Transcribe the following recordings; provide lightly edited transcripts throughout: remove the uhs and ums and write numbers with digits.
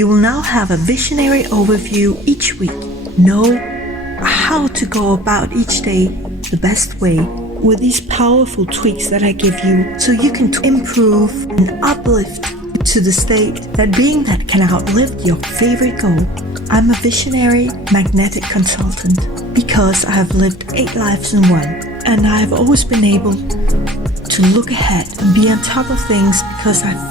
You will now have a visionary overview each week. Know how to go about each day the best way with these powerful tweaks that I give you so you can improve and uplift to the state that being that can outlive your favorite goal. I'm a visionary magnetic consultant because I have lived 8 lives in one, and I have always been able to look ahead and be on top of things because I've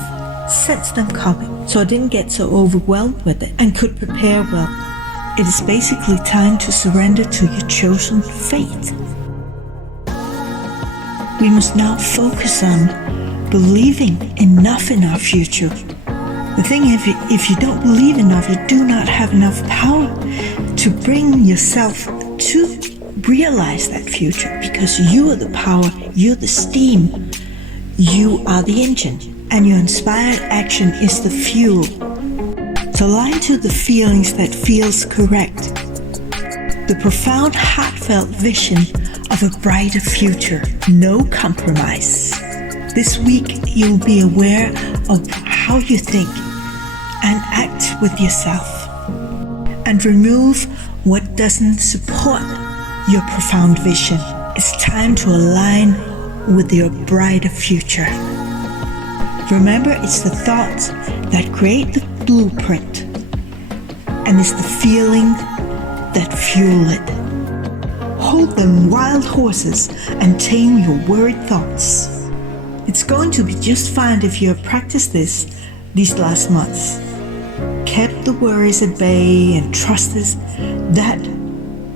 sensed them coming, so I didn't get so overwhelmed with it and could prepare well. It is basically time to surrender to your chosen fate. We must now focus on believing enough in our future. The thing is, if you don't believe enough, you do not have enough power to bring yourself to realize that future, because you are the power, you're the steam, you are the engine, and your inspired action is the fuel. To align to the feelings that feels correct. The profound, heartfelt vision of a brighter future. No compromise. This week, you'll be aware of how you think and act with yourself, and remove what doesn't support your profound vision. It's time to align with your brighter future. Remember, it's the thoughts that create the blueprint, and it's the feeling that fuel it. Hold them wild horses and tame your worried thoughts. It's going to be just fine if you have practiced this these last months. Kept the worries at bay and trusted that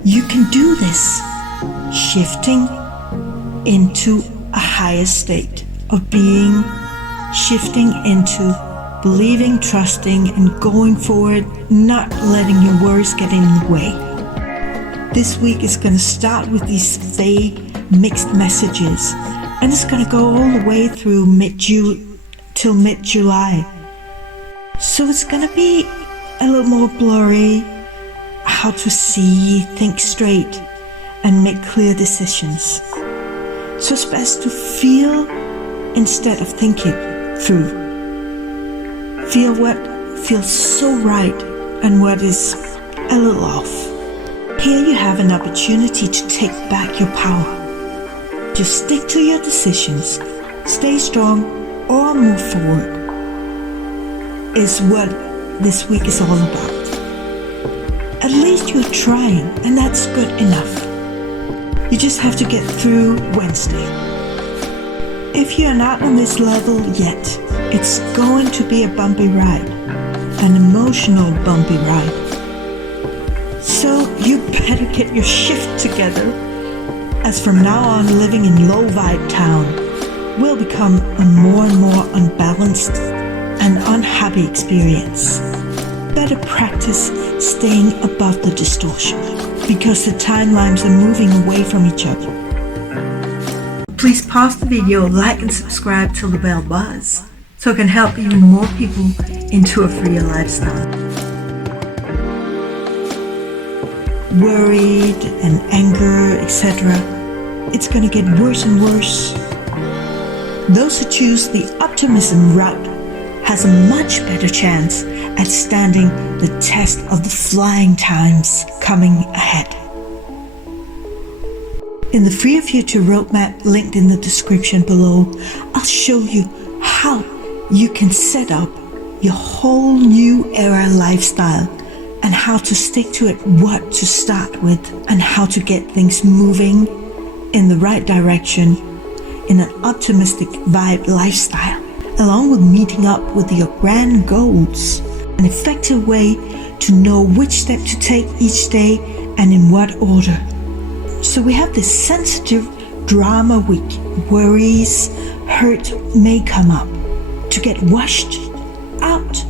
you can do this. Shifting into a higher state of being, shifting into believing, trusting, and going forward, not letting your worries get in the way. This week is going to start with these vague, mixed messages, and it's going to go all the way through till mid-July. So it's going to be a little more blurry, how to see, think straight, and make clear decisions. So it's best to feel instead of thinking through. Feel what feels so right and what is a little off. Here you have an opportunity to take back your power. Just stick to your decisions, stay strong, or move forward, is what this week is all about. At least you're trying, and that's good enough. You just have to get through Wednesday. If you're not on this level yet, it's going to be a bumpy ride, an emotional bumpy ride. So you better get your shift together, as from now on living in low vibe town will become a more and more unbalanced and unhappy experience. Better practice staying above the distortion, because the timelines are moving away from each other. Please pause the video, like and subscribe till the bell buzz, so it can help even more people into a freer lifestyle. Worried and anger, etc. It's going to get worse and worse. Those who choose the optimism route has a much better chance at standing the test of the flying times coming ahead. In the Freer Future Roadmap linked in the description below, I'll show you how you can set up your whole new era lifestyle, and how to stick to it, what to start with, and how to get things moving in the right direction in an optimistic vibe lifestyle, along with meeting up with your grand goals. An effective way to know which step to take each day and in what order. So we have this sensitive drama week. Worries, hurt may come up to get washed out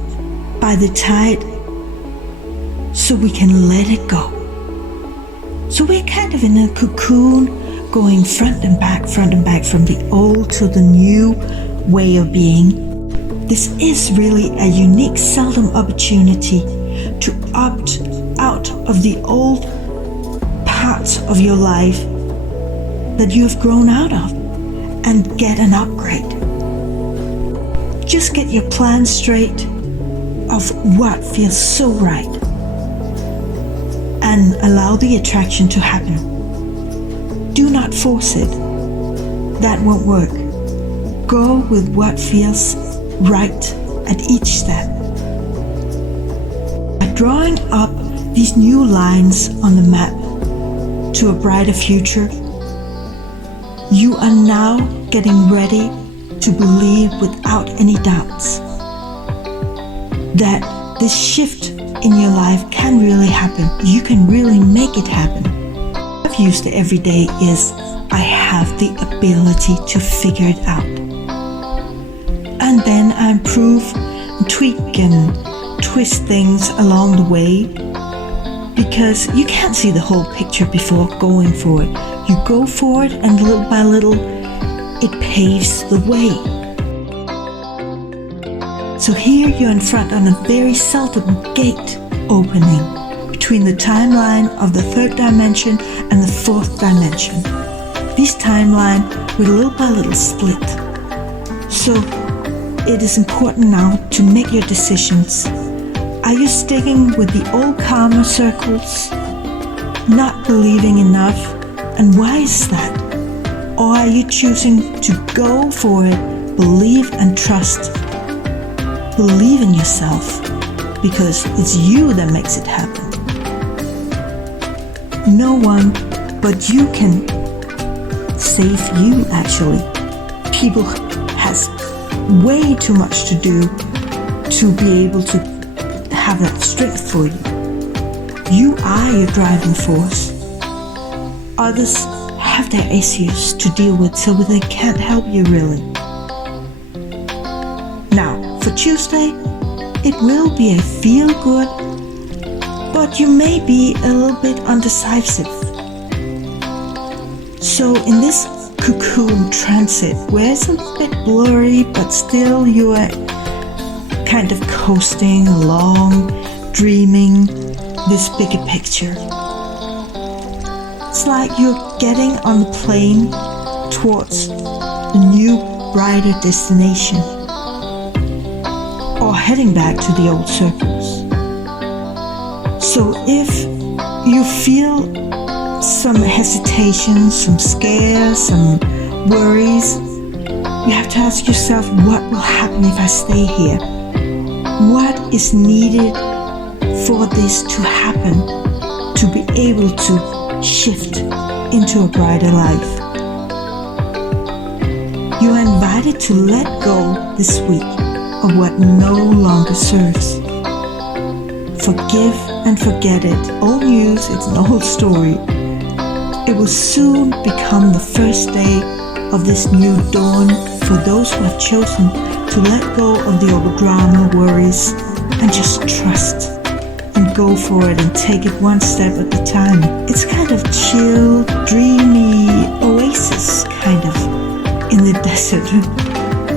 by the tide, so we can let it go. So we're kind of in a cocoon, going front and back from the old to the new way of being. This is really a unique, seldom opportunity to opt out of the old parts of your life that you have grown out of and get an upgrade. Just get your plan straight of what feels so right and allow the attraction to happen. Do not force it. That won't work. Go with what feels right at each step. By drawing up these new lines on the map to a brighter future, you are now getting ready to believe without any doubts that this shift in your life can really happen. You can really make it happen. I've used it every day is I have the ability to figure it out. And then I improve, tweak and twist things along the way, because you can't see the whole picture before going for it. You go for it, and little by little it paves the way. So here you're in front on a very seldom gate opening between the timeline of the third dimension and the fourth dimension. This timeline will little by little split. So it is important now to make your decisions. Are you sticking with the old karma circles, not believing enough? And why is that? Or are you choosing to go for it, believe and trust? Believe in yourself, because it's you that makes it happen. No one but you can save you, actually. People has way too much to do to be able to have that strength for you. You are your driving force. Others have their issues to deal with, so they can't help you really. Now, for Tuesday, it will be a feel-good, but you may be a little bit undecisive. So in this cocoon transit, where it's a bit blurry, but still you are kind of coasting along, dreaming this bigger picture. It's like you're getting on the plane towards a new, brighter destination, or heading back to the old circles. So if you feel some hesitation, some scares, some worries, you have to ask yourself, what will happen if I stay here? What is needed for this to happen, to be able to shift into a brighter life? You are invited to let go this week of what no longer serves. Forgive and forget it. Old news, it's an old story. It will soon become the first day of this new dawn for those who have chosen to let go of the old drama, worries, and just trust and go for it and take it one step at a time. It's kind of chill, dreamy oasis kind of in the desert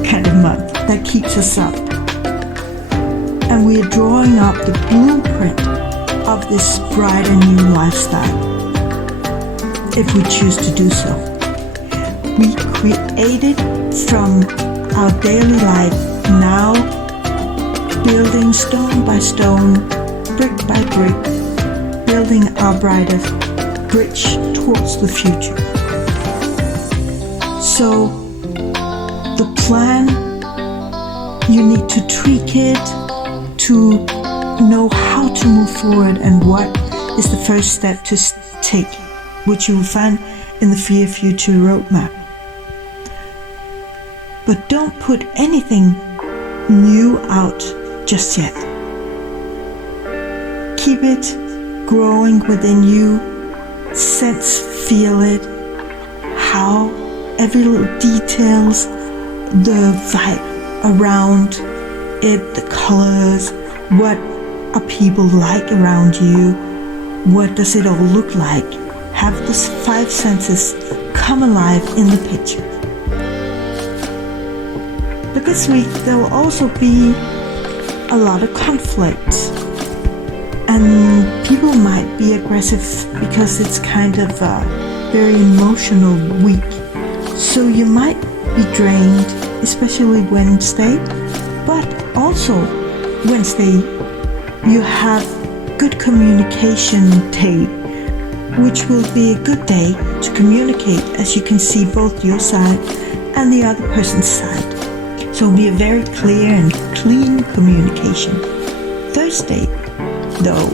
kind of month that keeps us up. And we are drawing up the blueprint of this brighter new lifestyle, if we choose to do so. We create it from our daily life now, building stone by stone, brick by brick, building our brighter bridge towards the future. So the plan, you need to tweak it to know how to move forward and what is the first step to take, which you will find in the Fear Future Roadmap. But don't put anything new out just yet. Keep it growing within you, sense, feel it, how every little details, the vibe around it, the colors, what are people like around you, what does it all look like? Have the five senses come alive in the picture. But this week there will also be a lot of conflict, and people might be aggressive because it's kind of a very emotional week. So you might be drained, especially Wednesday, but also Wednesday, you have good communication day, which will be a good day to communicate, as you can see both your side and the other person's side. So it'll be a very clear and clean communication. Thursday, though,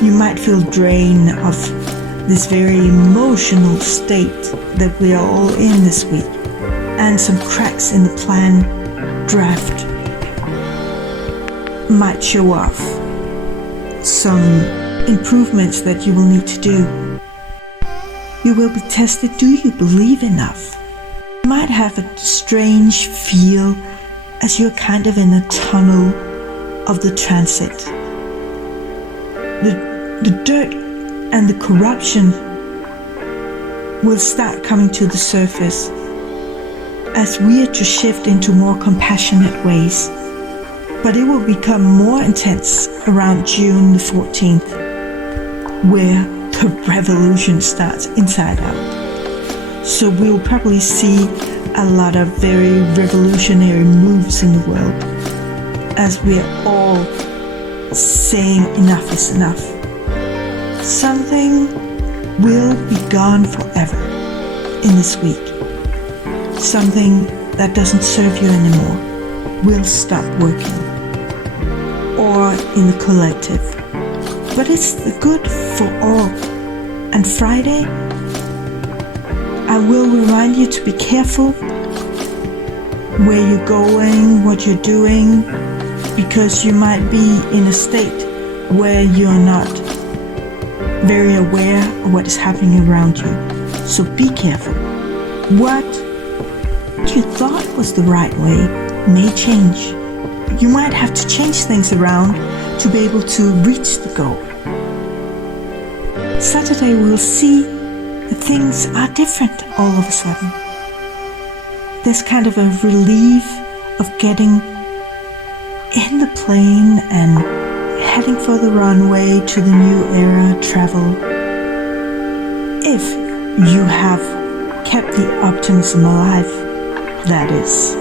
you might feel drained of this very emotional state that we are all in this week, and some cracks in the plan draft might show off some improvements that you will need to do. You will be tested. Do you believe enough? You might have a strange feel as you're kind of in a tunnel of the transit. The dirt and the corruption will start coming to the surface as we are to shift into more compassionate ways. But it will become more intense around June the 14th, where the revolution starts inside out. So we will probably see a lot of very revolutionary moves in the world as we are all saying enough is enough. Something will be gone forever in this week. Something that doesn't serve you anymore will stop working, or in the collective. But it's the good for all. And Friday, I will remind you to be careful where you're going, what you're doing, because you might be in a state where you're not very aware of what is happening around you. So be careful. What you thought was the right way may change. You might have to change things around to be able to reach the goal. Saturday we'll see that things are different all of a sudden. There's kind of a relief of getting in the plane and heading for the runway to the new era travel. If you have kept the optimism alive, that is.